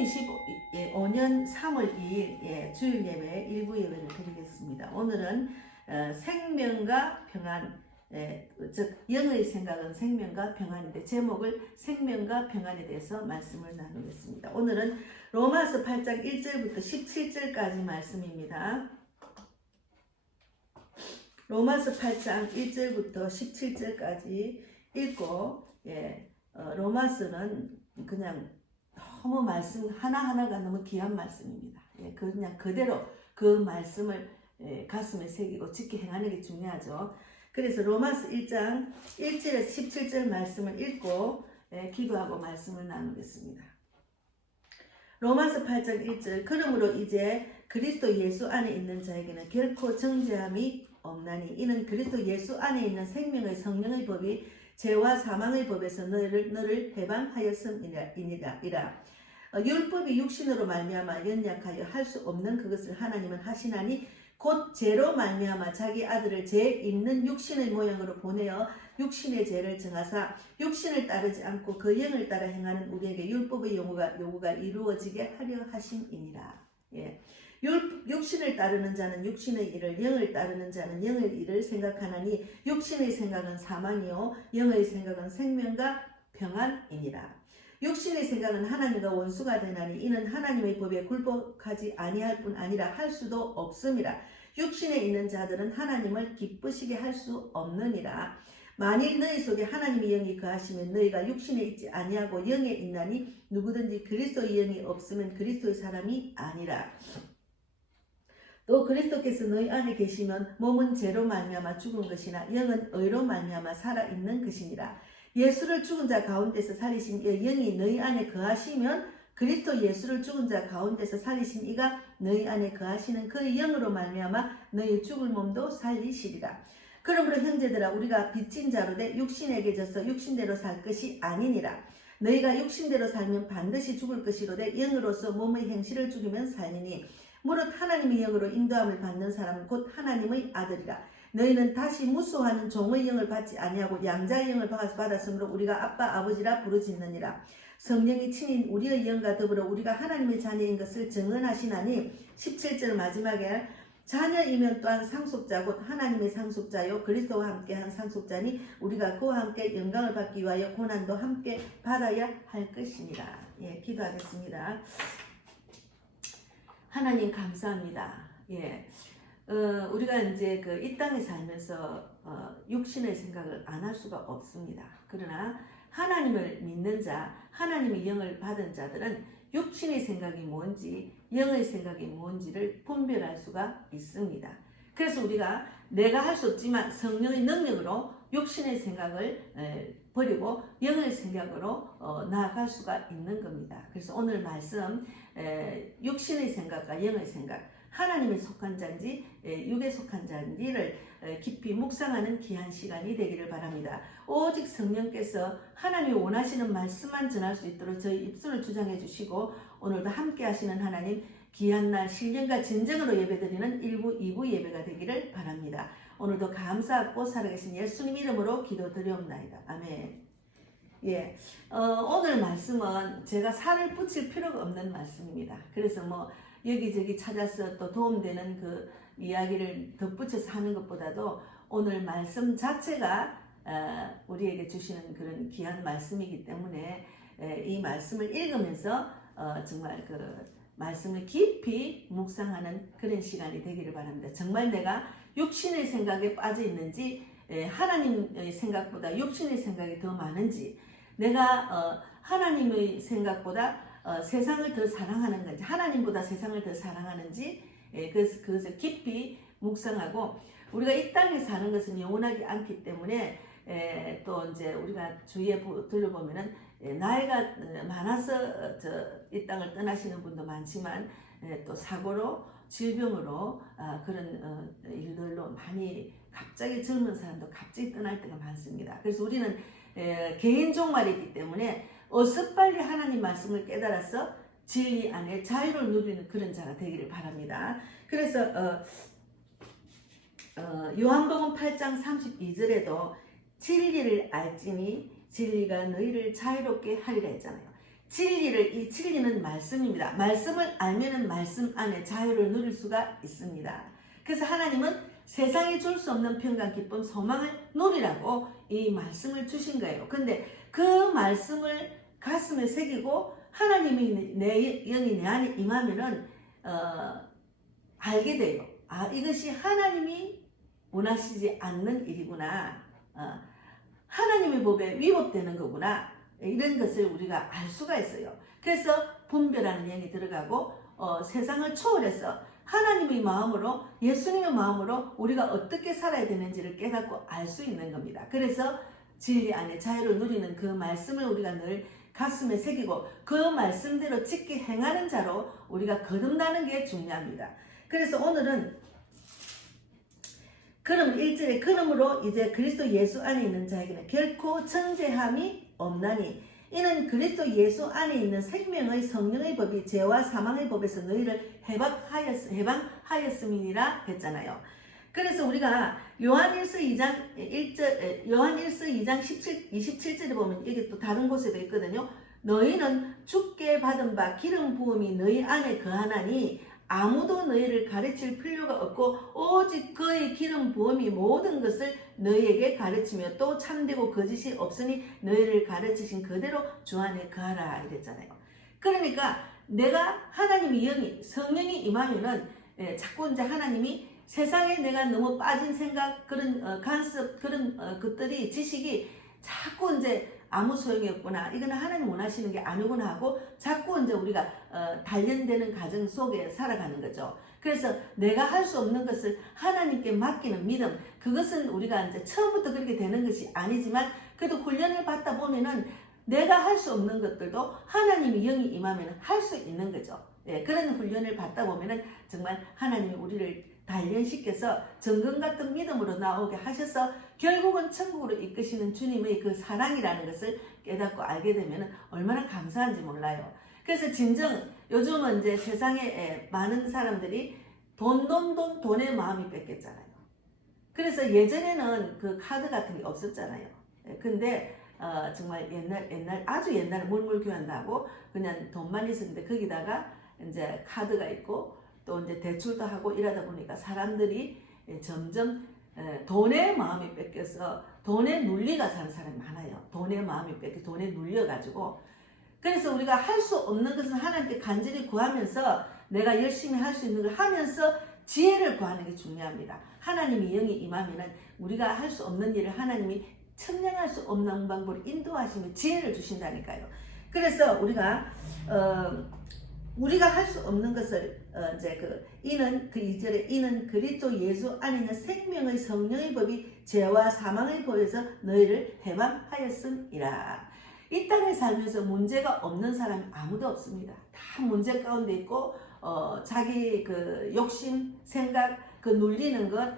2025년 3월 2일 주일 예배 일부 예배를 드리겠습니다. 오늘은 생명과 평안, 즉 영의 생각은 생명과 평안인데 제목을 생명과 평안에 대해서 말씀을 나누겠습니다. 오늘은 로마서 8장 1절부터 17절까지 말씀입니다. 로마서 8장 1절부터 17절까지 읽고 로마서는 그냥 너무 말씀 하나하나가 너무 귀한 말씀입니다. 그냥 그대로 그 말씀을 가슴에 새기고 지켜 행하는 게 중요하죠. 그래서 로마서 1장 1절에서 17절 말씀을 읽고 기도하고 말씀을 나누겠습니다. 로마서 8장 1절 그러므로 이제 그리스도 예수 안에 있는 자에게는 결코 정죄함이 없나니 이는 그리스도 예수 안에 있는 생명의 성령의 법이 죄와 사망의 법에서 너를 해방하였음이니라. 율법이 육신으로 말미암아 연약하여 할 수 없는 그것을 하나님은 하시나니 곧 죄로 말미암아 자기 아들을 죄 있는 육신의 모양으로 보내어 육신의 죄를 정하사 육신을 따르지 않고 그 영을 따라 행하는 우리에게 율법의 요구가 이루어지게 하려 하심이니라. 육신을 따르는 자는 육신의 일을, 영을 따르는 자는 영의 일을 생각하나니 육신의 생각은 사망이요 영의 생각은 생명과 평안이니라. 육신의 생각은 하나님과 원수가 되나니 이는 하나님의 법에 굴복하지 아니할 뿐 아니라 할 수도 없음이라. 육신에 있는 자들은 하나님을 기쁘시게 할 수 없느니라. 만일 너희 속에 하나님의 영이 거하시면 너희가 육신에 있지 아니하고 영에 있나니 누구든지 그리스도의 영이 없으면 그리스도의 사람이 아니라. 또 그리스도께서 너희 안에 계시면 몸은 죄로 말미암아 죽은 것이나 영은 의로 말미암아 살아있는 것이니라. 예수를 죽은 자 가운데서 살리신 영이 너희 안에 거하시면 그리스도 예수를 죽은 자 가운데서 살리신 이가 너희 안에 거하시는 그 영으로 말미암아 너희 죽을 몸도 살리시리라. 그러므로 형제들아 우리가 빚진 자로 돼 육신에게 져서 육신대로 살 것이 아니니라. 너희가 육신대로 살면 반드시 죽을 것이로되 영으로서 몸의 행실을 죽이면 살리니 무릇 하나님의 영으로 인도함을 받는 사람은 곧 하나님의 아들이라. 너희는 다시 무수하는 종의 영을 받지 아니하고 양자의 영을 받았으므로 우리가 아빠 아버지라 부르짖느니라. 성령이 친히 우리의 영과 더불어 우리가 하나님의 자녀인 것을 증언하시나니 17절 마지막에 자녀이면 또한 상속자 곧 하나님의 상속자요 그리스도와 함께한 상속자니 우리가 그와 함께 영광을 받기 위하여 고난도 함께 받아야 할 것이니라. 기도하겠습니다. 하나님 감사합니다. 우리가 이제 이 땅에 살면서 육신의 생각을 안 할 수가 없습니다. 그러나 하나님을 믿는 자, 하나님의 영을 받은 자들은 육신의 생각이 뭔지, 영의 생각이 뭔지를 분별할 수가 있습니다. 그래서 우리가 내가 할 수 없지만 성령의 능력으로 육신의 생각을 버리고 영의 생각으로 나아갈 수가 있는 겁니다. 그래서 오늘 말씀 육신의 생각과 영의 생각, 하나님에 속한 자인지 육에 속한 자인지를 깊이 묵상하는 귀한 시간이 되기를 바랍니다. 오직 성령께서 하나님이 원하시는 말씀만 전할 수 있도록 저희 입술을 주장해 주시고 오늘도 함께 하시는 하나님 귀한 날 신령과 진정으로 예배드리는 1부, 2부 예배가 되기를 바랍니다. 오늘도 감사하고 살아계신 예수님 이름으로 기도드리옵나이다. 아멘. 오늘 말씀은 제가 살을 붙일 필요가 없는 말씀입니다. 그래서 여기저기 찾아서 또 도움되는 그 이야기를 덧붙여서 하는 것보다도 오늘 말씀 자체가 우리에게 주시는 그런 귀한 말씀이기 때문에 이 말씀을 읽으면서 정말 그 말씀을 깊이 묵상하는 그런 시간이 되기를 바랍니다. 정말 내가 육신의 생각에 빠져 있는지 하나님의 생각보다 육신의 생각이 더 많은지 내가 하나님의 생각보다 세상을 더 사랑하는 건지 하나님보다 세상을 더 사랑하는지 그것을 깊이 묵상하고 우리가 이 땅에 사는 것은 영원하지 않기 때문에 또 이제 우리가 주위에 둘러보면은 나이가 많아서 이 땅을 떠나시는 분도 많지만 또 사고로 질병으로 그런 일들로 많이 갑자기 젊은 사람도 갑자기 떠날 때가 많습니다. 그래서 우리는 개인 종말이 있기 때문에 어서 빨리 하나님 말씀을 깨달아서 진리 안에 자유를 누리는 그런 자가 되기를 바랍니다. 그래서 요한복음 8장 32절에도 진리를 알지니 진리가 너희를 자유롭게 하리라 했잖아요. 이 진리는 말씀입니다. 말씀을 알면은 말씀 안에 자유를 누릴 수가 있습니다. 그래서 하나님은 세상이 줄 수 없는 평강, 기쁨, 소망을 누리라고 이 말씀을 주신 거예요. 근데 그 말씀을 가슴에 새기고 하나님이 내 영이 내 안에 임하면은 알게 돼요. 아, 이것이 하나님이 원하시지 않는 일이구나. 하나님의 법에 위법되는 거구나. 이런 것을 우리가 알 수가 있어요. 그래서 분별하는 영이 들어가고 세상을 초월해서 하나님의 마음으로, 예수님의 마음으로 우리가 어떻게 살아야 되는지를 깨닫고 알 수 있는 겁니다. 그래서 진리 안에 자유를 누리는 그 말씀을 우리가 늘 가슴에 새기고 그 말씀대로 지켜 행하는 자로 우리가 거듭나는 게 중요합니다. 그래서 오늘은 그럼 1절에 그러므로 이제 그리스도 예수 안에 있는 자에게는 결코 정죄함이 없나니 이는 그리스도 예수 안에 있는 생명의 성령의 법이 죄와 사망의 법에서 너희를 해방하였음이니라 했잖아요. 그래서 우리가 요한일서 2장 27절에 보면 이게 또 다른 곳에도 있거든요. 너희는 주께 받은 바 기름 부음이 너희 안에 거하나니 아무도 너희를 가르칠 필요가 없고 오직 그의 기름 부음이 모든 것을 너희에게 가르치며 또 참되고 거짓이 없으니 너희를 가르치신 그대로 주 안에 거하라 이랬잖아요. 그러니까 내가 하나님의 영이 성령이 임하면은 자꾸 이제 하나님이 세상에 내가 너무 빠진 생각 그런 간섭 그런 것들이 지식이 자꾸 이제 아무 소용이 없구나. 이거는 하나님 원하시는 게 아니구나 하고 자꾸 이제 우리가 단련되는 과정 속에 살아가는 거죠. 그래서 내가 할 수 없는 것을 하나님께 맡기는 믿음, 그것은 우리가 이제 처음부터 그렇게 되는 것이 아니지만 그래도 훈련을 받다 보면은 내가 할 수 없는 것들도 하나님의 영이 임하면 할 수 있는 거죠. 예, 그런 훈련을 받다 보면은 정말 하나님이 우리를 단련시켜서 정금 같은 믿음으로 나오게 하셔서 결국은 천국으로 이끄시는 주님의 그 사랑이라는 것을 깨닫고 알게 되면 얼마나 감사한지 몰라요. 그래서 진정 요즘은 이제 세상에 많은 사람들이 돈의 마음이 뺏겼잖아요. 그래서 예전에는 그 카드 같은 게 없었잖아요. 근데 정말 옛날 아주 옛날에 물물교환하고 그냥 돈만 있었는데 거기다가 이제 카드가 있고 또 이제 대출도 하고 이러다 보니까 사람들이 점점 돈의 마음이 뺏겨서 돈에 눌리가 사는 사람이 많아요. 돈의 마음이 뺏겨 돈에 눌려가지고 그래서 우리가 할 수 없는 것은 하나님께 간절히 구하면서 내가 열심히 할 수 있는 걸 하면서 지혜를 구하는 게 중요합니다. 하나님이 영이 임하면은 우리가 할 수 없는 일을 하나님이 청량할 수 없는 방법으로 인도하시며 지혜를 주신다니까요. 그래서 우리가 할 수 없는 것을 이는 그 2절에 이는 그리스도 예수 안에 있는 생명의 성령의 법이 죄와 사망의 법에서 너희를 해방하였음이라. 이 땅에 살면서 문제가 없는 사람이 아무도 없습니다. 다 문제 가운데 있고 자기 그 욕심, 생각, 그 눌리는 것,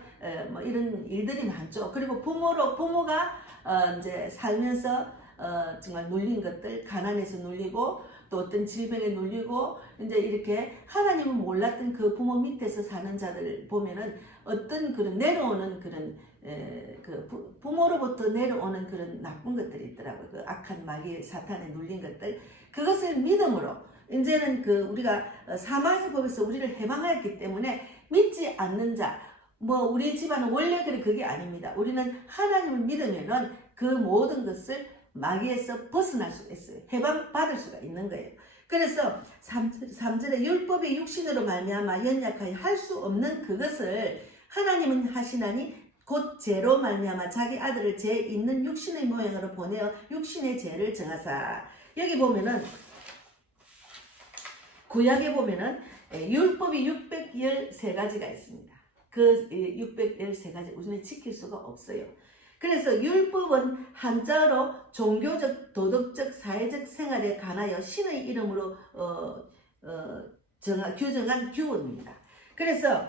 뭐 이런 일들이 많죠. 그리고 부모가 이제 살면서 정말 눌린 것들, 가난해서 눌리고 또 어떤 질병에 눌리고 이제 이렇게 하나님은 몰랐던 그 부모 밑에서 사는 자들 보면은 어떤 그런 내려오는 그런 그 부모로부터 내려오는 그런 나쁜 것들이 있더라고요. 그 악한 마귀 사탄에 눌린 것들, 그것을 믿음으로 이제는 그 우리가 사망의 법에서 우리를 해방하였기 때문에 믿지 않는 자, 뭐 우리 집안은 원래 그게 아닙니다. 우리는 하나님을 믿으면은 그 모든 것을 마귀에서 벗어날 수가 있어요. 해방받을 수가 있는 거예요. 그래서 3절에 율법의 육신으로 말미암아 연약하여 할 수 없는 그것을 하나님은 하시나니 곧 죄로 말미암아 자기 아들을 죄 있는 육신의 모양으로 보내어 육신의 죄를 정하사. 여기 보면은 구약에 보면은 율법이 613가지가 있습니다. 그 613가지 우리는 지킬 수가 없어요. 그래서 율법은 한자로 종교적, 도덕적, 사회적 생활에 관하여 신의 이름으로 규정한 규범입니다. 그래서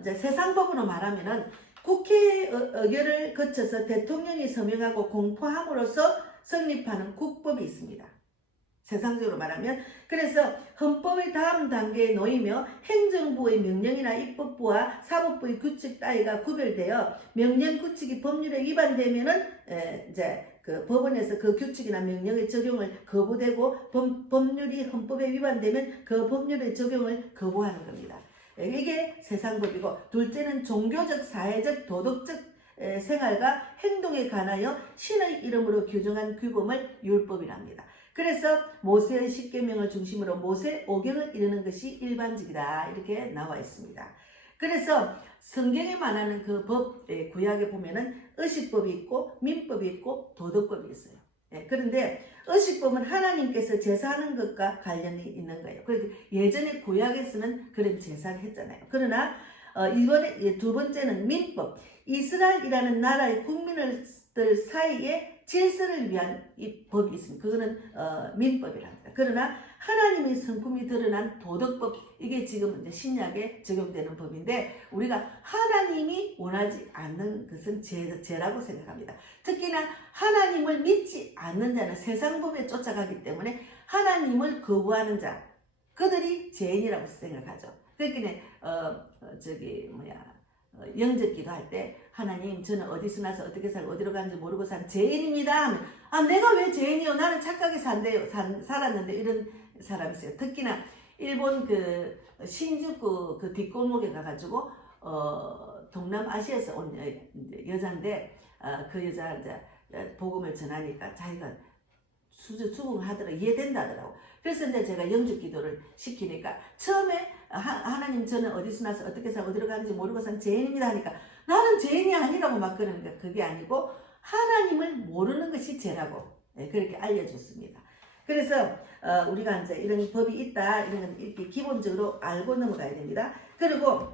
이제 세상법으로 말하면은 국회 의결을 거쳐서 대통령이 서명하고 공포함으로써 성립하는 국법이 있습니다. 세상적으로 말하면 그래서 헌법의 다음 단계에 놓이며 행정부의 명령이나 입법부와 사법부의 규칙 따위가 구별되어 명령 규칙이 법률에 위반되면은 이제 그 법원에서 그 규칙이나 명령의 적용을 거부되고 법률이 헌법에 위반되면 그 법률의 적용을 거부하는 겁니다. 이게 세상법이고, 둘째는 종교적, 사회적, 도덕적 생활과 행동에 관하여 신의 이름으로 규정한 규범을 율법이랍니다. 그래서 모세의 10계명을 중심으로 모세 5경을 이루는 것이 일반적이다, 이렇게 나와 있습니다. 그래서 성경에 말하는 그 법, 구약에 보면은 의식법이 있고 민법이 있고 도덕법이 있어요. 그런데 의식법은 하나님께서 제사하는 것과 관련이 있는 거예요. 그래서 예전에 구약에서는 그런 제사를 했잖아요. 그러나 이번에 두 번째는 민법, 이스라엘이라는 나라의 국민들 사이에 질서를 위한 이 법이 있습니다. 그거는 민법이랍니다. 그러나 하나님의 성품이 드러난 도덕법, 이게 지금 이제 신약에 적용되는 법인데, 우리가 하나님이 원하지 않는 것은 죄라고 생각합니다. 특히나 하나님을 믿지 않는 자는 세상 법에 쫓아가기 때문에 하나님을 거부하는 자, 그들이 죄인이라고 생각하죠. 그러니까 영접 기도할 때, 하나님, 저는 어디서 나서 어떻게 살고 어디로 가는지 모르고 산 죄인입니다 하면, 내가 왜 죄인이요? 나는 착하게 살았는데, 이런 사람이 있어요. 특히나 일본 그 신주쿠 그 뒷골목에 가가지고 동남아시아에서 온 여자인데, 그 여자 이제 복음을 전하니까 자기가 수긍하더라, 이해된다 하더라고. 그래서 이제 제가 영접 기도를 시키니까, 처음에 하나님, 저는 어디서 나서 어떻게 살고 어디로 가는지 모르고 산 죄인입니다 하니까, 나는 죄인이 아니라고 막 그러니까, 그게 아니고 하나님을 모르는 것이 죄라고 그렇게 알려줬습니다. 그래서 우리가 이제 이런 법이 있다, 이런 건 이렇게 기본적으로 알고 넘어가야 됩니다. 그리고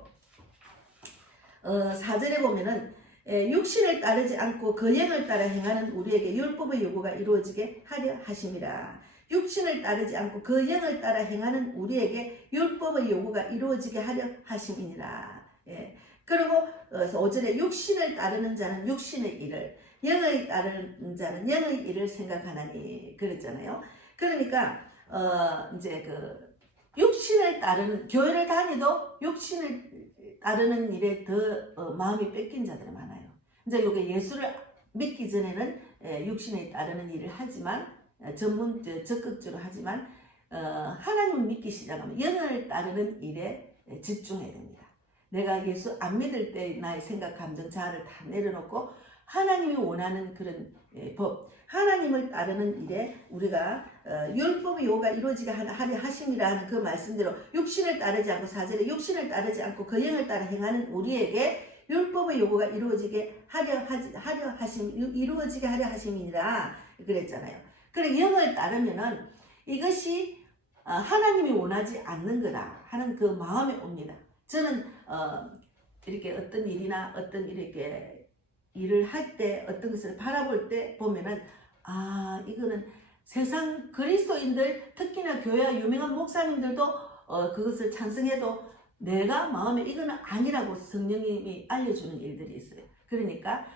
4절에 보면은 육신을 따르지 않고 그 영을 따라 행하는 우리에게 율법의 요구가 이루어지게 하려 하심이라. 육신을 따르지 않고 그 영을 따라 행하는 우리에게 율법의 요구가 이루어지게 하려 하심이니라. 그리고 5절에 육신을 따르는 자는 육신의 일을, 영의 따르는 자는 영의 일을 생각하나니, 그랬잖아요. 그러니까 이제 그 육신을 따르는, 교회를 다니도 육신을 따르는 일에 더 마음이 뺏긴 자들이 많아요. 이제 이게 예수를 믿기 전에는 육신에 따르는 일을 하지만, 적극적으로 하지만, 하나님을 믿기 시작하면 영을 따르는 일에 집중해야 됩니다. 내가 예수 안 믿을 때 나의 생각, 감정, 자아를 다 내려놓고 하나님이 원하는 그런 법, 하나님을 따르는 일에 우리가 율법의 요구가 이루어지게 하려 하심이라 하는 그 말씀대로, 육신을 따르지 않고, 4절에 육신을 따르지 않고 그 영을 따라 행하는 우리에게 율법의 요구가 이루어지게 하려 하심이니라 그랬잖아요. 그래, 영을 따르면은 이것이 하나님이 원하지 않는 거다 하는 그 마음이 옵니다. 저는 이렇게 어떤 일이나 어떤 이렇게 일을 할 때, 어떤 것을 바라볼 때 보면은, 이거는 세상 그리스도인들, 특히나 교회와 유명한 목사님들도 그것을 찬성해도 내가 마음에 이거는 아니라고 성령님이 알려주는 일들이 있어요. 그러니까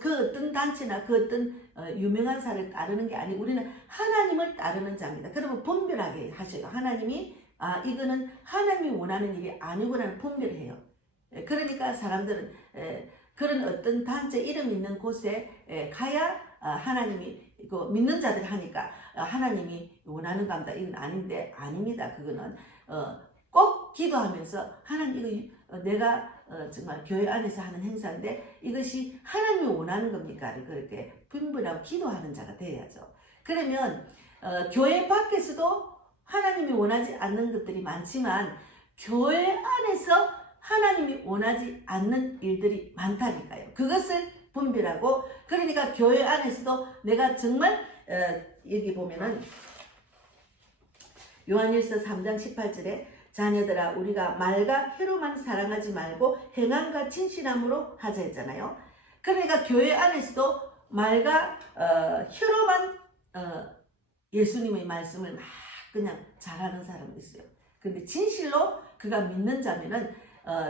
그 어떤 단체나 그 어떤 유명한 사를 따르는 게 아니고 우리는 하나님을 따르는 자입니다. 그러면 분별하게 하셔요. 하나님이 이거는 하나님이 원하는 일이 아니구나는 분별을 해요. 그러니까 사람들은 그런 어떤 단체 이름 있는 곳에 가야 하나님이 믿는 자들 하니까 하나님이 원하는 겁니다. 이건 아닌데, 아닙니다. 그거는 꼭 기도하면서, 하나님 이거 내가 정말 교회 안에서 하는 행사인데 이것이 하나님이 원하는 겁니까? 그렇게 분별하고 기도하는 자가 돼야죠. 그러면 교회 밖에서도 하나님이 원하지 않는 것들이 많지만 교회 안에서 하나님이 원하지 않는 일들이 많다니까요. 그것을 분별하고, 그러니까 교회 안에서도 내가 정말 여기 보면은 요한일서 3장 18절에 자녀들아 우리가 말과 혀로만 사랑하지 말고 행함과 진실함으로 하자 했잖아요. 그러니까 교회 안에서도 말과 혀로만 예수님의 말씀을 막 그냥 잘하는 사람이 있어요. 근데 진실로 그가 믿는 자면은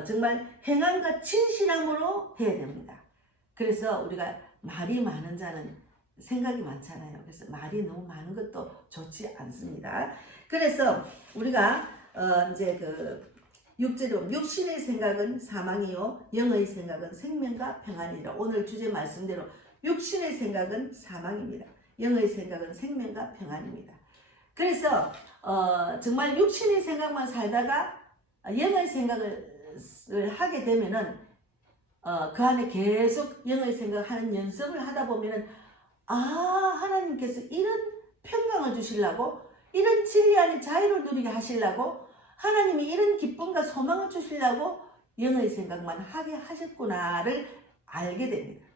정말 행함과 진실함으로 해야 됩니다. 그래서 우리가 말이 많은 자는 생각이 많잖아요. 그래서 말이 너무 많은 것도 좋지 않습니다. 그래서 우리가 이제 그 6절에 육신의 생각은 사망이요 영의 생각은 생명과 평안이라. 오늘 주제 말씀대로 육신의 생각은 사망입니다. 영의 생각은 생명과 평안입니다. 그래서 정말 육신의 생각만 살다가 영의 생각을 하게 되면은 그 안에 계속 영의 생각하는 연습을 하다 보면은 하나님께서 이런 평강을 주시려고, 이런 진리 안에 자유를 누리게 하시려고, 하나님이 이런 기쁨과 소망을 주시려고 영의 생각만 하게 하셨구나를 알게 됩니다.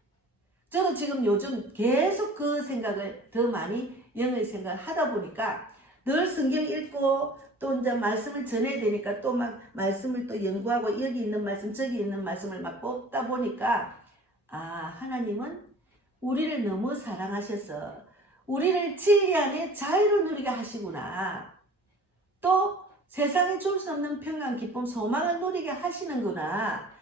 저도 지금 요즘 계속 그 생각을 더 많이 영의 생각을 하다 보니까 늘 성경 읽고 또 이제 말씀을 전해야 되니까 또 막 말씀을 또 연구하고 여기 있는 말씀 저기 있는 말씀을 막 뽑다 보니까 하나님은 우리를 너무 사랑하셔서 우리를 진리 안에 자유를 누리게 하시구나. 또 세상에 줄 수 없는 평강, 기쁨, 소망을 누리게 하시는구나.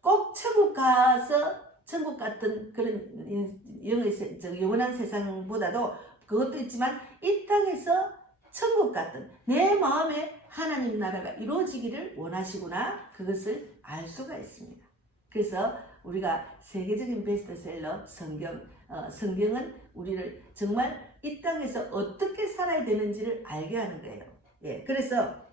꼭 천국 가서 천국 같은 그런 영원한 세상보다도 그것도 있지만 이 땅에서 천국 같은 내 마음에 하나님 나라가 이루어지기를 원하시구나. 그것을 알 수가 있습니다. 그래서 우리가 세계적인 베스트셀러 성경은 우리를 정말 이 땅에서 어떻게 살아야 되는지를 알게 하는 거예요. 그래서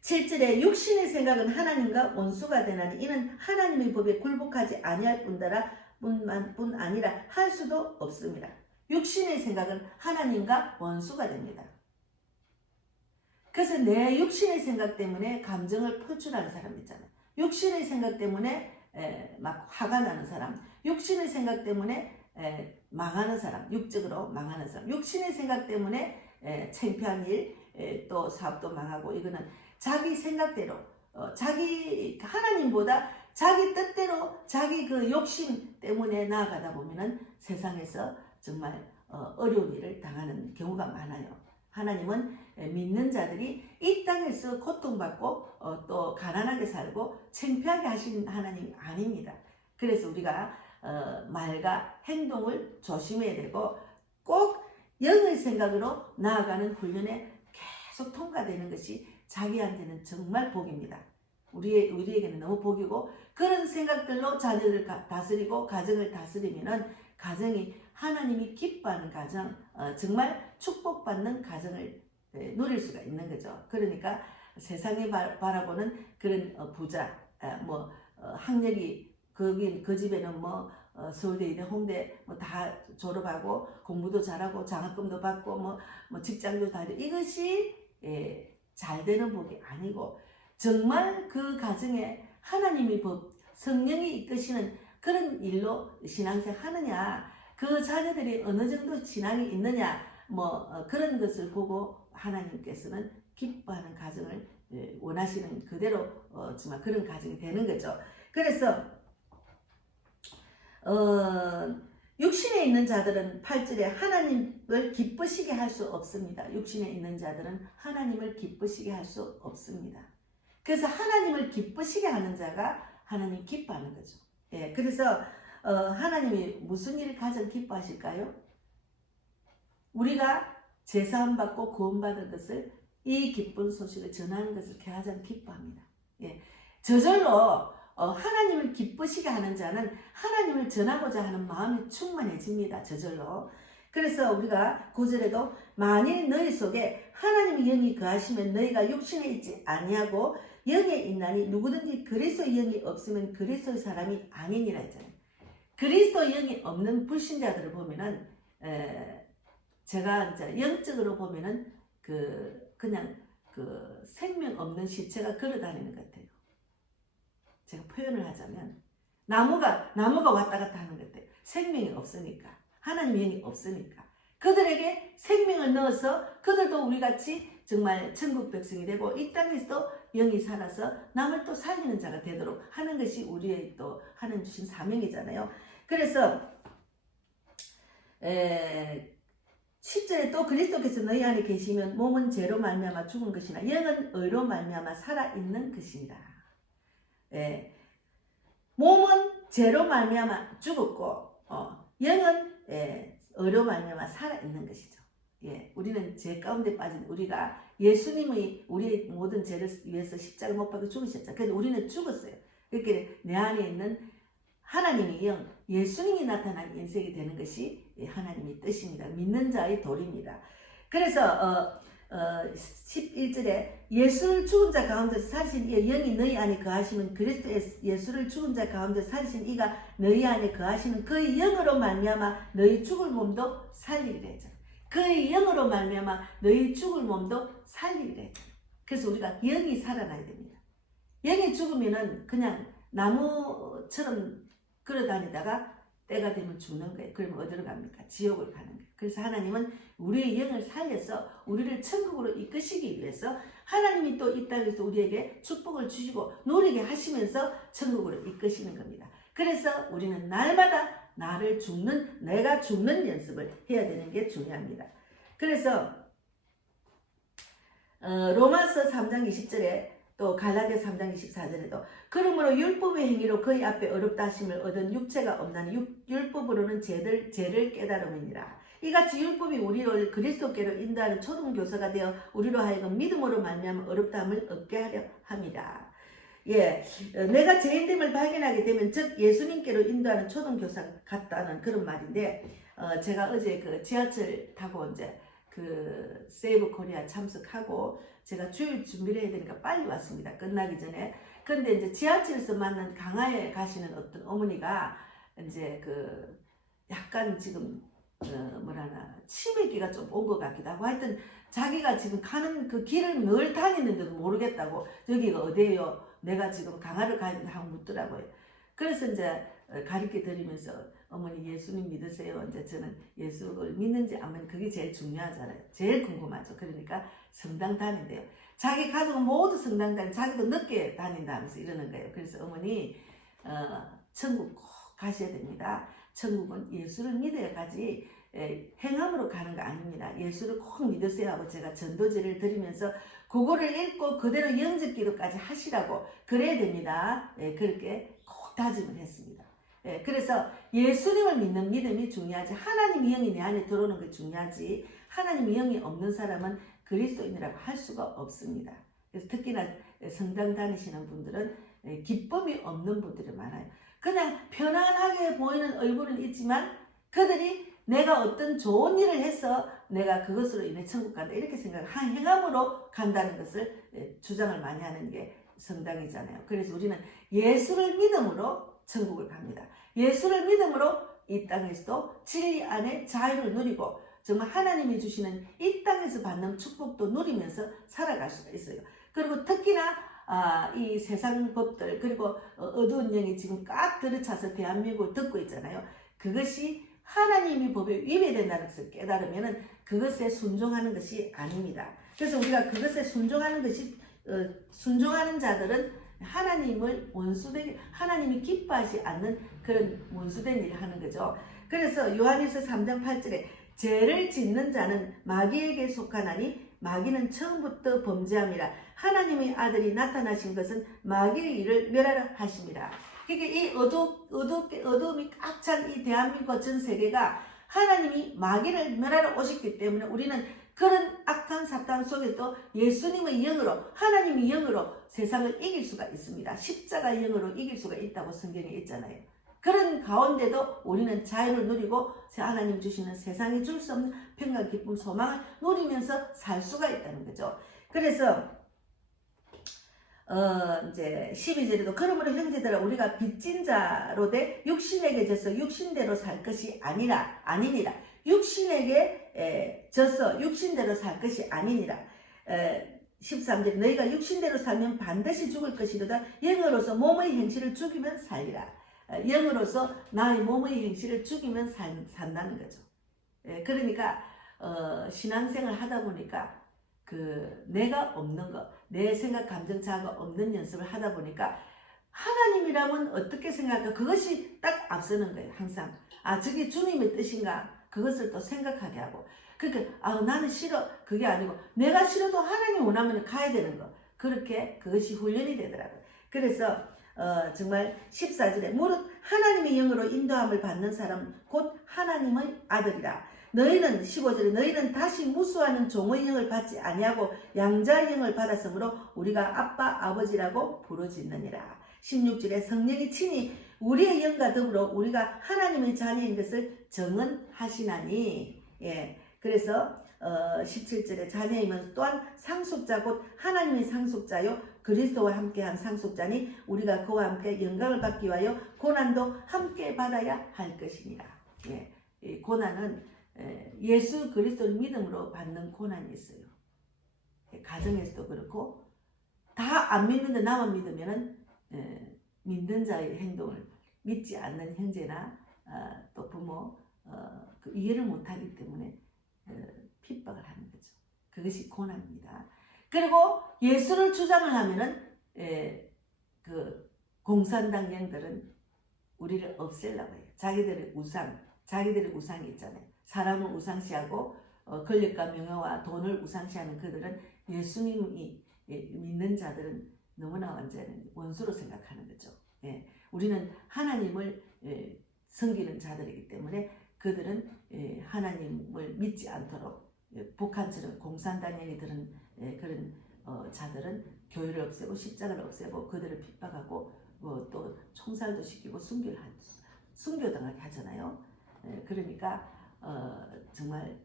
7절에 육신의 생각은 하나님과 원수가 되나니 이는 하나님의 법에 굴복하지 아니할 뿐 아니라 할 수도 없습니다. 육신의 생각은 하나님과 원수가 됩니다. 그래서 내 육신의 생각 때문에 감정을 표출하는 사람 있잖아요. 육신의 생각 때문에 막 화가 나는 사람, 육신의 생각 때문에 망하는 사람, 육적으로 망하는 사람, 육신의 생각 때문에 창피한 일, 또 사업도 망하고, 이거는 자기 생각대로 자기 하나님보다 자기 뜻대로 자기 그 욕심 때문에 나아가다 보면은 세상에서 정말 어려운 일을 당하는 경우가 많아요. 하나님은 믿는 자들이 이 땅에서 고통받고 또 가난하게 살고 창피하게 하신 하나님 아닙니다. 그래서 우리가 말과 행동을 조심해야 되고 꼭 영의 생각으로 나아가는 훈련에 계속 통과되는 것이 자기한테는 정말 복입니다. 우리에게는 너무 복이고, 그런 생각들로 자녀를 다스리고 가정을 다스리면은 가정이 하나님이 기뻐하는 가정, 정말 축복받는 가정을 누릴 수가 있는 거죠. 그러니까 세상에 바라보는 그런 부자, 학력이 그 집에는 서울대, 이대, 홍대 다 졸업하고 공부도 잘하고 장학금도 받고 뭐 직장도 다니고, 이것이 잘 되는 복이 아니고 정말 그 가정에 하나님의 법, 성령이 이끄시는 그런 일로 신앙생 하느냐, 그 자녀들이 어느 정도 신앙이 있느냐, 그런 것을 보고 하나님께서는 기뻐하는 가정을 원하시는 그대로 정말 그런 가정이 되는 거죠. 그래서 육신에 있는 자들은 8절에 하나님을 기쁘시게 할 수 없습니다. 육신에 있는 자들은 하나님을 기쁘시게 할 수 없습니다. 그래서 하나님을 기쁘시게 하는 자가 하나님 기뻐하는 거죠. 그래서 하나님이 무슨 일을 가장 기뻐하실까요? 우리가 제사함 받고 구원받은 것을, 이 기쁜 소식을 전하는 것을 가장 기뻐합니다. 저절로 하나님을 기쁘시게 하는 자는 하나님을 전하고자 하는 마음이 충만해집니다. 저절로. 그래서 우리가 9절에도 만일 너희 속에 하나님의 영이 거하시면 너희가 육신에 있지 아니하고 영에 있나니 누구든지 그리스도의 영이 없으면 그리스도의 사람이 아니니라 했잖아요. 그리스도 영이 없는 불신자들을 보면은 제가 이제 영적으로 보면은 그냥 생명 없는 시체가 걸어다니는 것 같아요. 제가 표현을 하자면 나무가 왔다 갔다 하는 것 같아요. 생명이 없으니까, 하나님의 영이 없으니까. 그들에게 생명을 넣어서 그들도 우리같이 정말 천국 백성이 되고 이 땅에서도 영이 살아서 남을 또 살리는 자가 되도록 하는 것이 우리의 또 하나님 주신 사명이잖아요. 그래서 10절에 또 그리스도께서 너희 안에 계시면 몸은 죄로 말미암아 죽은 것이나 영은 의로 말미암아 살아있는 것이니라. 몸은 죄로 말미암아 죽었고 영은 의로 말미암아 살아있는 것이죠. 우리는 죄 가운데 빠진 우리가 예수님의 우리의 모든 죄를 위해서 십자가 못 박혀 죽으셨죠. 그래서 우리는 죽었어요. 그렇게 내 안에 있는 하나님의 영, 예수님이 나타난 인생이 되는 것이 하나님의 뜻입니다. 믿는 자의 도리입니다. 그래서 11절에 예수를 죽은 자 가운데서 살리신 이의 영이 너희 안에 거하시면 그리스도 예수를 죽은 자 가운데서 살리신 이가 너희 안에 거하시는 그의 영으로 말미암아 너희 죽을 몸도 살리리라. 그의 영으로 말미암아 너희 죽을 몸도 살리리라. 그래서 우리가 영이 살아나야 됩니다. 영이 죽으면은 그냥 나무처럼 걸어다니다가 때가 되면 죽는 거예요. 그러면 어디로 갑니까? 지옥을 가는 거예요. 그래서 하나님은 우리의 영을 살려서 우리를 천국으로 이끄시기 위해서 하나님이 또 이 땅에서 우리에게 축복을 주시고 누리게 하시면서 천국으로 이끄시는 겁니다. 그래서 우리는 날마다 내가 죽는 연습을 해야 되는 게 중요합니다. 그래서 로마서 3장 20절에 또 갈라디아 3장 24절에도 그러므로 율법의 행위로 그의 앞에 어렵다 하심을 얻은 육체가 없나니 율법으로는 죄를 깨달음이니라. 이같이 율법이 우리를 그리스도께로 인도하는 초등교사가 되어 우리로 하여금 믿음으로 말미암아 어렵다함을 얻게 하려 합니다. 내가 죄인됨을 발견하게 되면 즉 예수님께로 인도하는 초등교사 같다는 그런 말인데 제가 어제 그 지하철 타고 이제 그 세이브 코리아 참석하고 제가 주일 준비를 해야 되니까 빨리 왔습니다. 끝나기 전에. 근데 이제 지하철에서 만난 강화에 가시는 어떤 어머니가 이제 그 약간 지금 치매기가 좀 온 것 같기도 하고 하여튼 자기가 지금 가는 그 길을 늘 다니는데도 모르겠다고 여기가 어디예요? 내가 지금 강화를 가야 된다 하고 묻더라고요. 그래서 이제 가르쳐 드리면서 어머니 예수님 믿으세요. 이제 저는 예수를 믿는지 안 믿는지 그게 제일 중요하잖아요. 제일 궁금하죠. 그러니까 성당 다닌대요. 자기 가족은 모두 성당 다니고 자기도 늦게 다닌다면서 이러는 거예요. 그래서 어머니 천국 꼭 가셔야 됩니다. 천국은 예수를 믿어야 가지 행함으로 가는 거 아닙니다. 예수를 꼭 믿으세요 하고 제가 전도지를 드리면서 그거를 읽고 그대로 영접 기도까지 하시라고 그래야 됩니다. 그렇게 꼭 다짐을 했습니다. 그래서 예수님을 믿는 믿음이 중요하지 하나님의 영이 내 안에 들어오는 게 중요하지 하나님의 영이 없는 사람은 그리스도인이라고 할 수가 없습니다. 그래서 특히나 성당 다니시는 분들은 기쁨이 없는 분들이 많아요. 그냥 편안하게 보이는 얼굴은 있지만 그들이 내가 어떤 좋은 일을 해서 내가 그것으로 인해 천국 간다 이렇게 생각한 행함으로 간다는 것을 주장을 많이 하는 게 성당이잖아요. 그래서 우리는 예수를 믿음으로 천국을 갑니다. 예수를 믿음으로 이 땅에서도 진리 안에 자유를 누리고 정말 하나님이 주시는 이 땅에서 받는 축복도 누리면서 살아갈 수가 있어요. 그리고 특히나 이 세상 법들 그리고 어두운 영이 지금 꽉 들이차서 대한민국을 듣고 있잖아요. 그것이 하나님의 법에 위배된다는 것을 깨달으면 그것에 순종하는 것이 아닙니다. 그래서 우리가 그것에 순종하는 자들은 하나님을 원수되게 하나님이 기뻐하지 않는 그런 원수된 일을 하는 거죠. 그래서 요한일서 3장 8절에 죄를 짓는 자는 마귀에게 속하나니 마귀는 처음부터 범죄함이라 하나님의 아들이 나타나신 것은 마귀의 일을 멸하려 하심이라. 그러니까 이 어두움이 꽉 찬 이 대한민국 전 세계가 하나님이 마귀를 멸하러 오셨기 때문에 우리는 그런 악한 사탄 속에도 예수님의 영으로 하나님의 영으로 세상을 이길 수가 있습니다. 십자가의 영으로 이길 수가 있다고 성경에 있잖아요. 그런 가운데도 우리는 자유를 누리고 하나님 주시는 세상이 줄 수 없는 평강, 기쁨, 소망을 누리면서 살 수가 있다는 거죠. 그래서 이제 12절에도 그러므로 형제들아 우리가 빚진 자로 돼 육신에게 져서 육신대로 살 것이 아니니라. 육신에게 져서 육신대로 살 것이 아니니라. 13절 너희가 육신대로 살면 반드시 죽을 것이로다. 영으로서 몸의 행실을 죽이면 살리라. 영으로서 나의 몸의 행실을 죽이면 산다는 거죠. 그러니까 신앙생활 하다 보니까 내가 없는 거, 내 생각, 감정, 자아가 없는 연습을 하다 보니까 하나님이라면 어떻게 생각할까? 그것이 딱 앞서는 거예요. 항상 저게 주님의 뜻인가? 그것을 또 생각하게 하고 그러니까 나는 싫어. 그게 아니고 내가 싫어도 하나님 원하면 가야 되는 거. 그렇게 그것이 훈련이 되더라고요. 그래서 정말 14절에 무릇 하나님의 영으로 인도함을 받는 사람 곧 하나님의 아들이라. 너희는 15절에 너희는 다시 무수하는 종의 영을 받지 아니하고 양자의 영을 받았으므로 우리가 아빠 아버지라고 부르짖느니라. 16절에 성령이 친히 우리의 영과 더불어 우리가 하나님의 자녀인 것을 증언하시나니. 예. 그래서 17절에 자녀이면 또한 상속자 곧 하나님의 상속자요 그리스도와 함께한 상속자니 우리가 그와 함께 영광을 받기 위하여 고난도 함께 받아야 할 것이니라. 예. 이 고난은 예수 그리스도를 믿음으로 받는 고난이 있어요. 가정에서도 그렇고 다 안 믿는데 나만 믿으면은 믿는 자의 행동을 믿지 않는 형제나 또 부모 그 이해를 못하기 때문에 핍박을 하는 거죠. 그것이 고난입니다. 그리고 예수를 주장을 하면은 그 공산당령들은 우리를 없애려고 해요. 자기들의 우상이 있잖아요. 사람을 우상시하고 권력과 명예와 돈을 우상시하는 그들은 예수님이 믿는 자들은 너무나 완전히 원수로 생각하는 거죠. 예. 우리는 하나님을 섬기는 자들이기 때문에 그들은 하나님을 믿지 않도록 북한처럼 공산당연히 들은 그런 자들은 교회를 없애고 십자가를 없애고 그들을 핍박하고 또 총살도 시키고 순교당하게 하잖아요. 그러니까 정말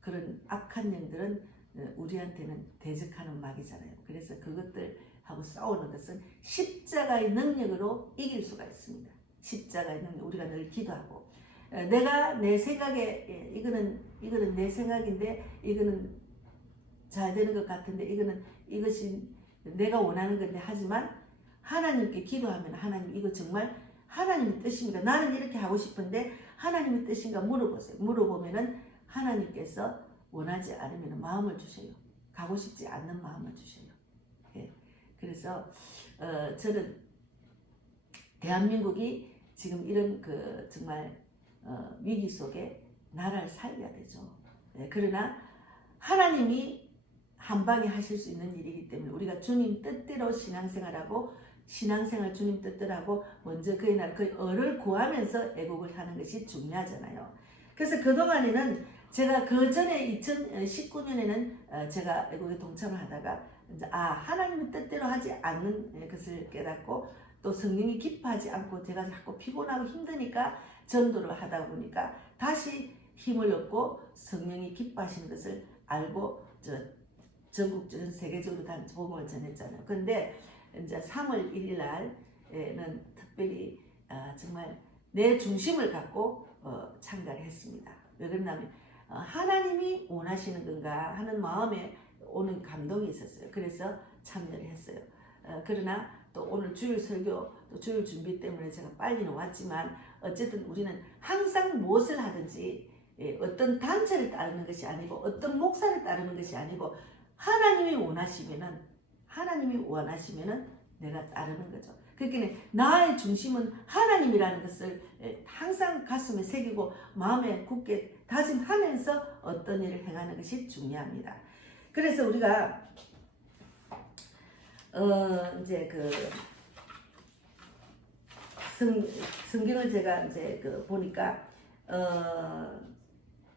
그런 악한 영들은 우리한테는 대적하는 막이잖아요. 그래서 그것들하고 싸우는 것은 십자가의 능력으로 이길 수가 있습니다. 십자가의 능력, 우리가 늘 기도하고 내가 내 생각에 이거는 내 생각인데 이거는 잘 되는 것 같은데 이것이 내가 원하는 건데 하지만 하나님께 기도하면 하나님 이거 정말 하나님의 뜻입니다. 나는 이렇게 하고 싶은데 하나님의 뜻인가 물어보세요. 물어보면은 하나님께서 원하지 않으면 마음을 주셔요. 가고 싶지 않는 마음을 주셔요. 예. 그래서 저는 대한민국이 지금 이런 그 정말 위기 속에 나라를 살려야 되죠. 예. 그러나 하나님이 한 방에 하실 수 있는 일이기 때문에 우리가 주님 뜻대로 신앙생활하고 신앙생활 주님 뜻대로 하고 먼저 그의 나라 그의 의를 구하면서 애국을 하는 것이 중요하잖아요. 그래서 그동안에는 제가 그 전에 2019년에는 제가 애국에 동참을 하다가 이제 하나님의 뜻대로 하지 않는 것을 깨닫고 또 성령이 기뻐하지 않고 제가 자꾸 피곤하고 힘드니까 전도를 하다 보니까 다시 힘을 얻고 성령이 기뻐하시는 것을 알고 전국적인 세계적으로 다 복음을 전했잖아요. 그런데 이제 3월 1일 날에는 특별히 정말 내 중심을 갖고 참가를 했습니다. 왜 그러냐면 하나님이 원하시는 건가 하는 마음에 오는 감동이 있었어요. 그래서 참여를 했어요. 그러나 또 오늘 주일 설교, 또 주일 준비 때문에 제가 빨리는 왔지만 어쨌든 우리는 항상 무엇을 하든지 어떤 단체를 따르는 것이 아니고 어떤 목사를 따르는 것이 아니고 하나님이 원하시면은 내가 따르는 거죠. 그러니까 나의 중심은 하나님이라는 것을 항상 가슴에 새기고 마음에 굳게 다짐하면서 어떤 일을 행하는 것이 중요합니다. 그래서 우리가 이제 그 성경을 제가 이제 보니까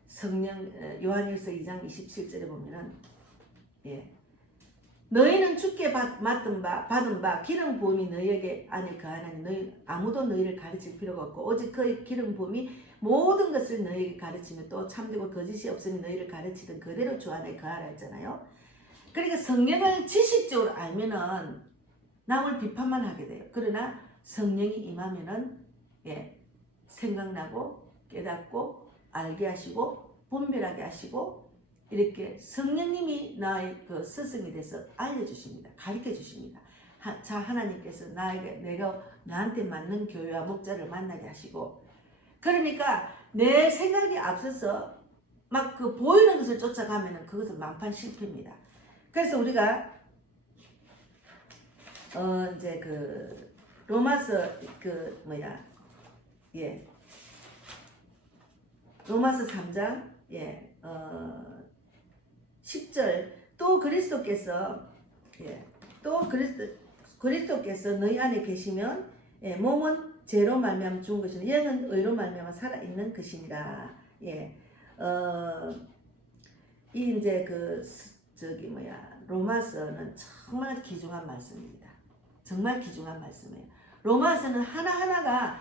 성령 요한일서 2장 27절에 보면은 너희는 주께 받은 바 기름 부음이 너희에게 안에 거하나니 너희 아무도 너희를 가르칠 필요가 없고 오직 그의 기름 부음이 모든 것을 너희에게 가르치며 또 참되고 거짓이 없으니 너희를 가르치던 그대로 주 안에 거하라 했잖아요. 그러니까 성령을 지식적으로 알면은 남을 비판만 하게 돼요. 그러나 성령이 임하면은 생각나고 깨닫고 알게 하시고 분별하게 하시고 이렇게 성령님이 나의 그 스승이 돼서 알려주십니다. 가르쳐 주십니다. 자, 하나님께서 나한테 맞는 교회와 목자를 만나게 하시고, 그러니까 내 생각이 앞서서 막 그 보이는 것을 쫓아가면은 그것은 만판 실패입니다. 그래서 우리가 이제 그 로마서 로마서 3장 10절 또 그리스도께서 너희 안에 계시면 몸은 죄로 말미암아 죽은 것이니 영은 의로 말미암아 살아 있는 것이니라. 이 이제 로마서는 정말 귀중한 말씀입니다. 정말 귀중한 말씀이에요. 로마서는 하나하나가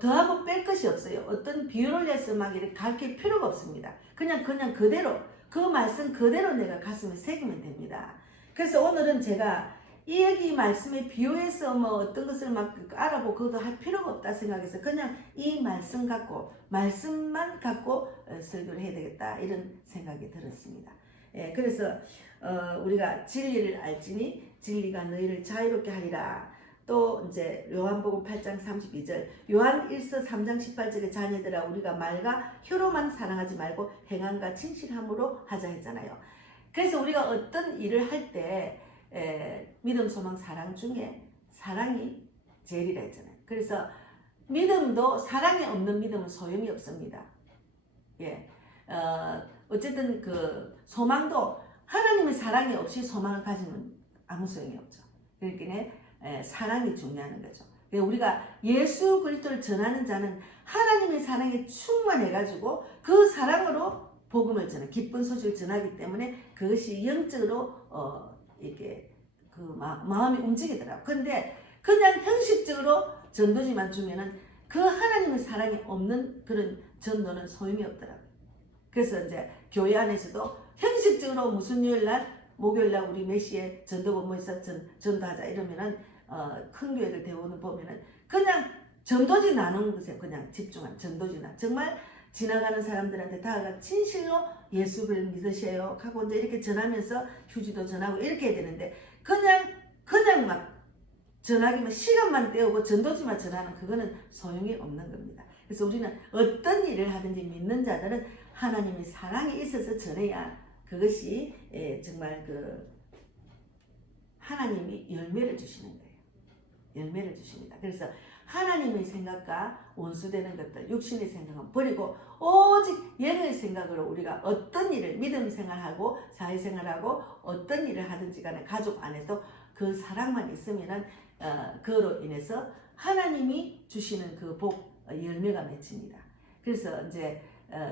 더하고 뺄 것이 없어요. 어떤 비유를 내서 막 이렇게 가르칠 필요가 없습니다. 그냥 그대로 그 말씀 그대로 내가 가슴에 새기면 됩니다. 그래서 오늘은 제가 이 여기 말씀에 비유해서 뭐 어떤 것을 막 알아보고 그것도 할 필요가 없다 생각해서 그냥 이 말씀만 갖고 설교를 해야 되겠다 이런 생각이 들었습니다. 예, 그래서 우리가 진리를 알지니 진리가 너희를 자유롭게 하리라. 또 이제 요한복음 8장 32절, 요한 1서 3장 18절의 자녀들아 우리가 말과 혀로만 사랑하지 말고 행함과 진실함으로 하자 했잖아요. 그래서 우리가 어떤 일을 할 때 믿음, 소망, 사랑 중에 사랑이 제일이라 했잖아요. 그래서 믿음도 사랑이 없는 믿음은 소용이 없습니다. 예, 어쨌든 그 소망도 하나님의 사랑이 없이 소망을 가지면 아무 소용이 없죠. 그러니까 사랑이 중요한 거죠. 우리가 예수 그리스도를 전하는 자는 하나님의 사랑에 충만해가지고 그 사랑으로 복음을 전해 기쁜 소식을 전하기 때문에 그것이 영적으로 이렇게 그 마음이 움직이더라고. 근데 그냥 형식적으로 전도지만 주면은 그 하나님의 사랑이 없는 그런 전도는 소용이 없더라고. 그래서 이제 교회 안에서도 형식적으로 무슨 요일날 목요일날 우리 몇 시에 전도 본부에서 전도하자 이러면은 큰 교회를 대우는 보면은 그냥 전도지 나누는 것에 그냥 집중한 전도지나 정말 지나가는 사람들한테 다가가 진실로 예수를 믿으세요 하고 이제 이렇게 전하면서 휴지도 전하고 이렇게 해야 되는데 그냥 막 전하기만 시간만 때우고 전도지만 전하는 그거는 소용이 없는 겁니다. 그래서 우리는 어떤 일을 하든지 믿는 자들은 하나님의 사랑이 있어서 전해야 그것이 정말 그 하나님이 열매를 주시는 거예요. 열매를 주십니다. 그래서 하나님의 생각과 원수되는 것들, 육신의 생각은 버리고 오직 영의 생각으로 우리가 어떤 일을 믿음 생활하고 사회생활하고 어떤 일을 하든지 간에 가족 안에도 그 사랑만 있으면은 그로 인해서 하나님이 주시는 그 복 열매가 맺힙니다. 그래서 이제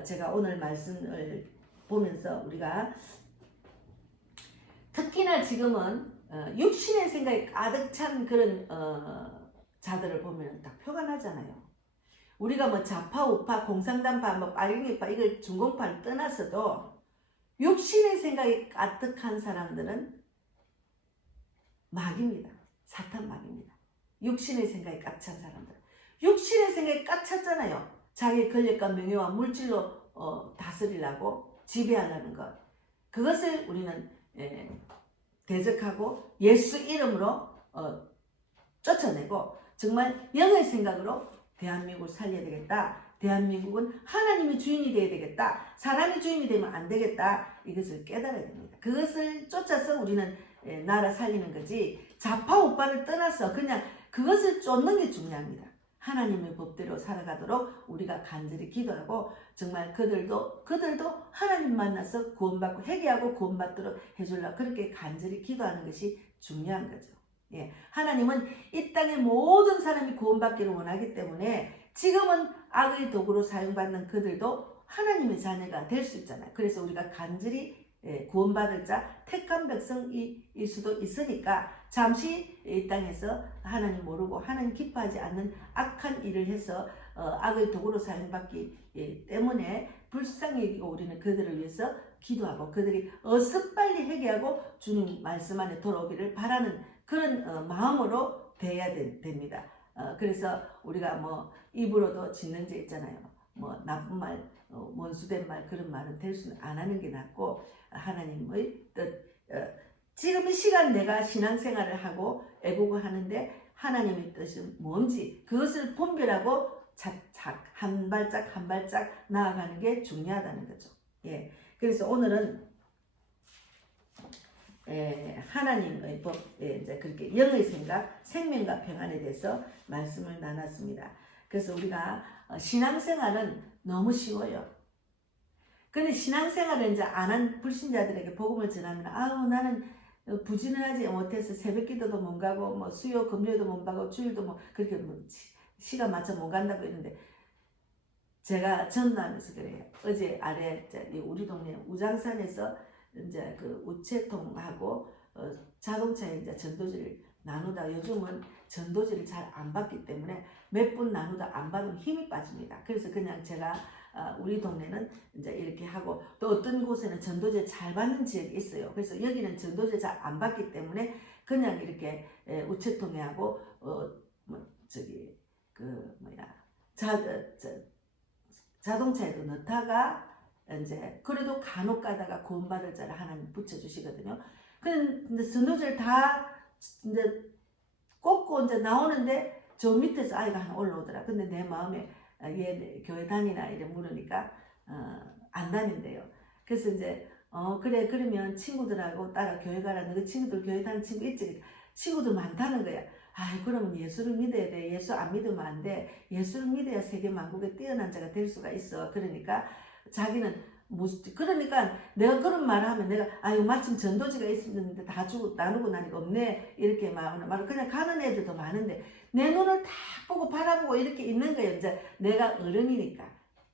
제가 오늘 말씀을 보면서 우리가 특히나 지금은 육신의 생각이 가득 찬 그런 자들을 보면 딱 표가 나잖아요. 우리가 뭐 좌파, 우파, 공산당파, 뭐 빨갱이파 이걸 중공파를 떠나서도 육신의 생각이 가득한 사람들은 마귀입니다. 사탄 마귀입니다. 육신의 생각이 꽉 찬 사람들. 육신의 생각이 꽉 찼잖아요. 자기 권력과 명예와 물질로 다스리려고 지배하려는 것. 그것을 우리는 대적하고 예수 이름으로 쫓아내고 정말 영의 생각으로 대한민국을 살려야 되겠다. 대한민국은 하나님의 주인이 되어야 되겠다. 사람이 주인이 되면 안 되겠다. 이것을 깨달아야 됩니다. 그것을 쫓아서 우리는 나라 살리는 거지 좌파 우파를 떠나서 그냥 그것을 쫓는 게 중요합니다. 하나님의 법대로 살아가도록 우리가 간절히 기도하고 정말 그들도 하나님 만나서 구원받고 회개하고 구원받도록 해주려고 그렇게 간절히 기도하는 것이 중요한 거죠. 예, 하나님은 이 땅의 모든 사람이 구원받기를 원하기 때문에 지금은 악의 도구로 사용받는 그들도 하나님의 자녀가 될 수 있잖아요. 그래서 우리가 간절히 구원받을 자 택한 백성일 수도 있으니까 잠시 이 땅에서 하나님 모르고 하나님 기뻐하지 않는 악한 일을 해서 악의 도구로 사용받기 때문에 불쌍히 여기고 우리는 그들을 위해서 기도하고 그들이 어서 빨리 회개하고 주님 말씀 안에 돌아오기를 바라는 그런 마음으로 돼야 됩니다. 그래서 우리가 뭐 입으로도 짓는 죄 있잖아요. 뭐 나쁜 말, 원수된 말 그런 말은 될 수는 안 하는 게 낫고 하나님의 뜻. 지금 이 시간 내가 신앙생활을 하고 애국을 하는데 하나님의 뜻이 뭔지 그것을 분별하고 한 발짝 한 발짝 나아가는 게 중요하다는 거죠. 예. 그래서 오늘은 하나님의 법, 이제 그렇게 영의 생각, 생명과 평안에 대해서 말씀을 나눴습니다. 그래서 우리가 신앙생활은 너무 쉬워요. 근데 신앙생활을 이제 안 한 불신자들에게 복음을 전하면 아우 나는 부지런하지 못해서 새벽기도도 못 가고 뭐 수요 금요일도 못 가고 주일도 뭐 그렇게 뭐 시간 맞춰 못 간다고 했는데 제가 전도하면서 그래요. 어제 아래 우리 동네 우장산에서 이제 그 우체통하고 자동차에 이제 전도지를 나누다 요즘은 전도지를 잘 안 받기 때문에 몇 분 나누다 안 받으면 힘이 빠집니다. 그래서 그냥 제가 우리 동네는 이제 이렇게 하고 또 어떤 곳에는 전도제 잘 받는 지역이 있어요. 그래서 여기는 전도제 잘 안 받기 때문에 그냥 이렇게 우체통에 하고 뭐 저기 그 뭐야 자동차에도 넣다가 이제 그래도 간혹 가다가 구원받을 자를 하나님 붙여주시거든요. 근데 전도제를 다 이제 꽂고 이제 나오는데 저 밑에서 아이가 하나 올라오더라. 근데 내 마음에 얘 교회 다니나 이래 물으니까 안 다닌대요. 그래서 이제 그래 그러면 친구들하고 따라 교회 가라. 너희 친구들 교회 다니는 친구 있지? 친구들 많다는 거야. 아이 그러면 예수를 믿어야 돼. 예수 안 믿으면 안 돼. 예수를 믿어야 세계 만국에 뛰어난 자가 될 수가 있어. 그러니까 자기는 그러니까 내가 그런 말을 하면 내가 아유 마침 전도지가 있었는데 다 주고 나누고 나니까 없네 이렇게 말을 그냥 가는 애들도 많은데 내 눈을 딱 보고 바라보고 이렇게 있는 거예요. 이제 내가 어른이니까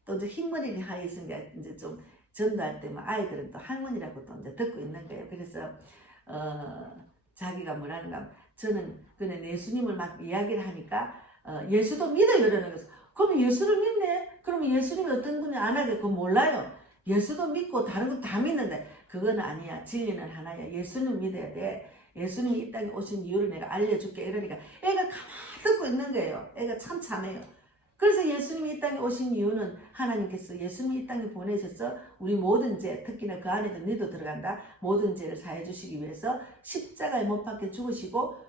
또 이제 흰머리를 하에 있으니까 이제 좀 전도할 때만 아이들은 또 할머니라고 또 이제 듣고 있는 거예요. 그래서 자기가 뭐라는가 하면 저는 그냥 예수님을 막 이야기를 하니까 예수도 믿어요 이러는 거죠. 그럼 예수를 믿네? 그러면 예수님이 어떤 분이 안 하게 그거 몰라요. 예수도 믿고 다른 거 다 믿는데 그건 아니야. 진리는 하나야. 예수는 믿어야 돼. 예수님이 이 땅에 오신 이유를 내가 알려줄게. 이러니까 애가 가만히 듣고 있는 거예요. 애가 참 참해요. 그래서 예수님이 이 땅에 오신 이유는 하나님께서 예수님이 이 땅에 보내셔서 우리 모든 죄, 특히나 그 안에도 너도 들어간다. 모든 죄를 사해 주시기 위해서 십자가에 못 박혀 죽으시고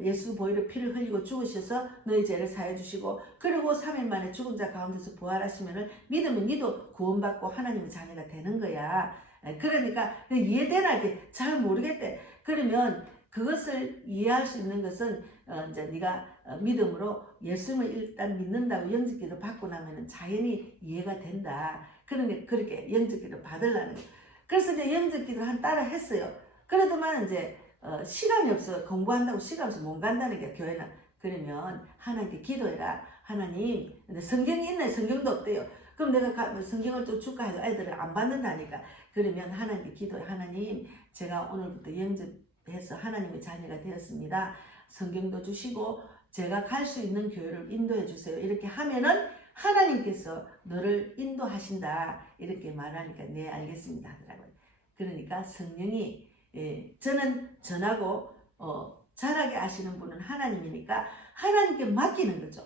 예수 보혈의 피를 흘리고 죽으셔서 너희 죄를 사해 주시고 그리고 3일 만에 죽은 자 가운데서 부활하시면은 믿으면 니도 구원받고 하나님의 자녀가 되는 거야. 그러니까 이해되나 이렇게 잘 모르겠대. 그러면 그것을 이해할 수 있는 것은 이제 네가 믿음으로 예수님을 일단 믿는다고 영접기도 받고 나면은 자연히 이해가 된다. 그러니까 그렇게 영접기도 받으려는 거예요. 그래서 이제 영접기도 한 따라 했어요. 그래도만 이제 시간이 없어. 공부한다고 시간 없어 못 간다는 게 교회는. 그러면 하나님께 기도해라. 하나님, 근데 성경이 있나요? 성경도 없대요. 그럼 내가 성경을 또 줄까 해도 애들을 안 받는다니까. 그러면 하나님께 기도해. 하나님, 제가 오늘부터 영접해서 하나님의 자녀가 되었습니다. 성경도 주시고 제가 갈 수 있는 교회를 인도해 주세요. 이렇게 하면은 하나님께서 너를 인도하신다. 이렇게 말하니까 네 알겠습니다 하더라고요. 그러니까 성령이 저는 전하고 잘하게 아시는 분은 하나님이니까 하나님께 맡기는 거죠.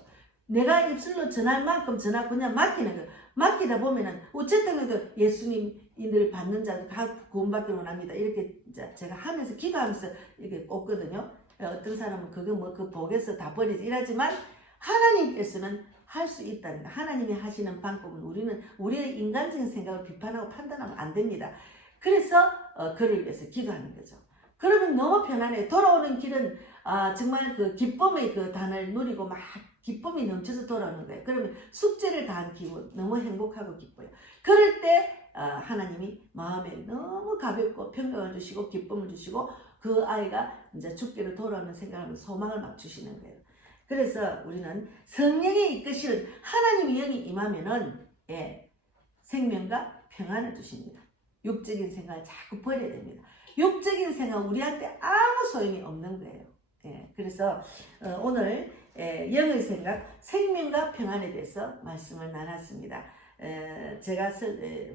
내가 입술로 전할 만큼 전하고 그냥 맡기는 거예요. 맡기다 보면은 어쨌든 예수님을 받는 자도 다 구원받기를 원합니다. 이렇게 제가 하면서 기도하면서 이렇게 꼽거든요. 어떤 사람은 그거 뭐 그 복에서 다 버리지 이러지만 하나님께서는 할 수 있다는 거. 하나님이 하시는 방법은 우리는 우리의 인간적인 생각을 비판하고 판단하면 안 됩니다. 그래서 그를 위해서 기도하는 거죠. 그러면 너무 편안해요. 돌아오는 길은 정말 그 기쁨의 그 단을 누리고 막 기쁨이 넘쳐서 돌아오는 거예요. 그러면 숙제를 다한 기분 너무 행복하고 기뻐요. 그럴 때 하나님이 마음에 너무 가볍고 평강을 주시고 기쁨을 주시고 그 아이가 이제 죽기로 돌아오는 생각을 소망을 막 주시는 거예요. 그래서 우리는 성령이 이끄시는 하나님의 영이 임하면은 생명과 평안을 주십니다. 육적인 생각을 자꾸 버려야 됩니다. 육적인 생각 우리한테 아무 소용이 없는 거예요. 그래서 오늘 영의 생각, 생명과 평안에 대해서 말씀을 나눴습니다. 제가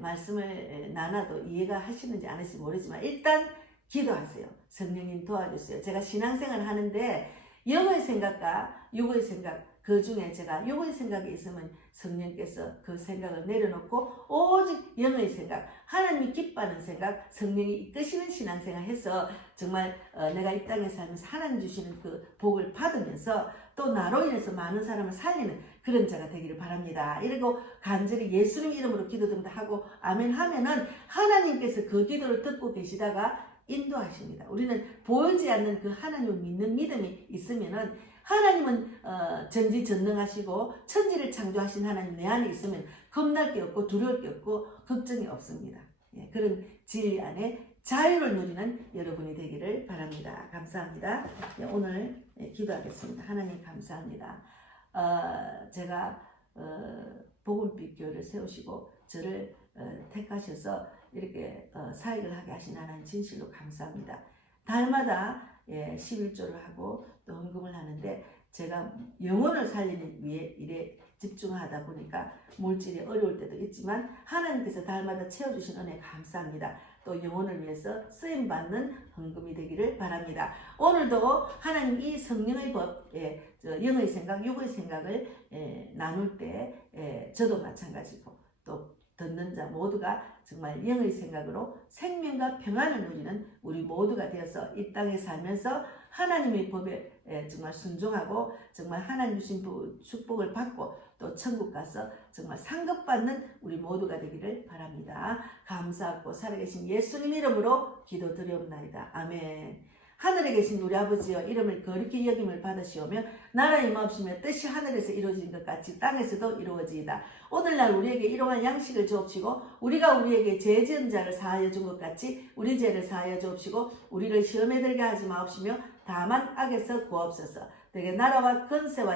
말씀을 나눠도 이해가 하시는지 안 하실지 모르지만 일단 기도하세요. 성령님 도와주세요. 제가 신앙생활을 하는데 영의 생각과 육의 생각 그 중에 제가 육의 생각이 있으면 성령께서 그 생각을 내려놓고 오직 영의 생각, 하나님이 기뻐하는 생각, 성령이 이끄시는 신앙생활 해서 정말 내가 이 땅에 살면서 하나님 주시는 그 복을 받으면서 또 나로 인해서 많은 사람을 살리는 그런 자가 되기를 바랍니다. 이러고 간절히 예수님 이름으로 기도드립니다 하고 아멘 하면은 하나님께서 그 기도를 듣고 계시다가 인도하십니다. 우리는 보이지 않는 그 하나님을 믿는 믿음이 있으면은 하나님은 전지전능하시고 천지를 창조하신 하나님 내 안에 있으면 겁날 게 없고 두려울 게 없고 걱정이 없습니다. 그런 진리 안에 자유를 누리는 여러분이 되기를 바랍니다. 감사합니다. 오늘 기도하겠습니다. 하나님 감사합니다. 제가 복음빛 교회를 세우시고 저를 택하셔서 이렇게 사역을 하게 하신 하나님 진실로 감사합니다. 달마다 예, 11조를 하고 또 헌금을 하는데 제가 영혼을 살리는 위해 일에 집중하다 보니까 물질이 어려울 때도 있지만 하나님께서 달마다 채워주신 은혜 감사합니다. 또 영혼을 위해서 쓰임받는 헌금이 되기를 바랍니다. 오늘도 하나님 이 성령의 법, 영의 생각, 육의 생각을 나눌 때 저도 마찬가지고 또 듣는 자 모두가 정말 영의 생각으로 생명과 평안을 누리는 우리 모두가 되어서 이 땅에 살면서 하나님의 법에 정말 순종하고 정말 하나님 주신 축복을 받고 또 천국 가서 정말 상급받는 우리 모두가 되기를 바랍니다. 감사하고 살아계신 예수님 이름으로 기도드리옵나이다. 아멘. 하늘에 계신 우리 아버지여 이름을 거룩히 여김을 받으시오며 나라 임하옵시며 뜻이 하늘에서 이루어진 것 같이 땅에서도 이루어지이다. 오늘날 우리에게 일용할 양식을 주옵시고 우리가 우리에게 죄 지은 자를 사하여 준 것 같이 우리 죄를 사하여 주옵시고 우리를 시험에 들게 하지 마옵시며 다만 악에서 구하옵소서. 되게 나라와 권세와